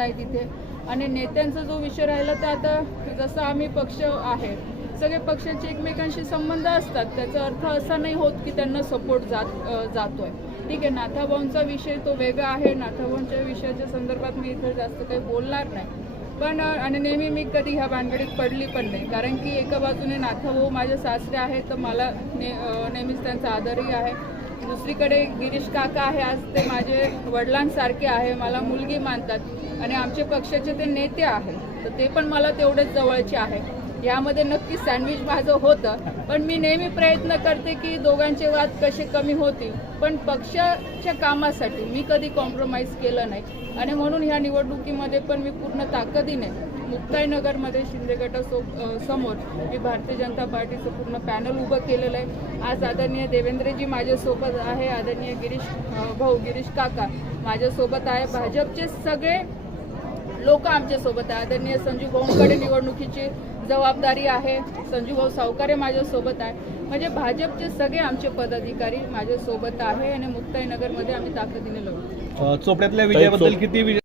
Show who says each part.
Speaker 1: आहे तिथे आणि नेत्यांचा जो विषय राहिला तर आता जसं आम्ही पक्ष आहे सगळे पक्षाचे एकमेकांशी संबंध असतात त्याचा अर्थ असा नाही होत की त्यांना सपोर्ट जात जातोय ठीक आहे नाथाभाऊंचा विषय तो वेगळा आहे नाथाभाऊंच्या विषयाच्या संदर्भात मी इथं जास्त काही बोलणार नाही पण आणि नेहमी मी कधी ह्या भानगडीत पडली पण नाही कारण की एका बाजूने नाथाभाऊ माझ्या सासरे आहेत तर मला ने नेहमीच त्यांचा आदरही आहे दुसरीकडे गिरीश काका आहे आज ते माझे वडिलांसारखे आहे मला मुलगी मानतात आणि आमचे पक्षाचे ते नेते आहेत तर ते पण मला तेवढेच जवळचे आहे यामध्ये नक्की सँडविच माझं होतं पण मी नेहमी प्रयत्न करते की दोघांचे वाद कसे कमी होतील पण पक्षाच्या कामासाठी मी कधी कॉम्प्रोमाइज केलं नाही आणि म्हणून ह्या निवडणुकीमध्ये पण मी पूर्ण ताकदीने मुक्ताईनगरमध्ये शिंदे गटा समोर मी भारतीय जनता पार्टीचं पूर्ण पॅनल उभं केलेलं आहे आज आदरणीय देवेंद्रजी माझ्यासोबत आहे आदरणीय गिरीश भाऊ गिरीश काका माझ्यासोबत आहे भाजपचे सगळे लोक आमच्या सोबत आहे आदरणीय संजू भाऊंकडे निवडणुकीची जबाबदारी आहे संजू भाऊ सावकारे माझ्यासोबत आहे म्हणजे भाजपचे सगळे आमचे पदाधिकारी माझ्यासोबत आहे आणि मध्ये आम्ही ताकदीने लढू चोपड्यातल्या विजयाबद्दल किती विजय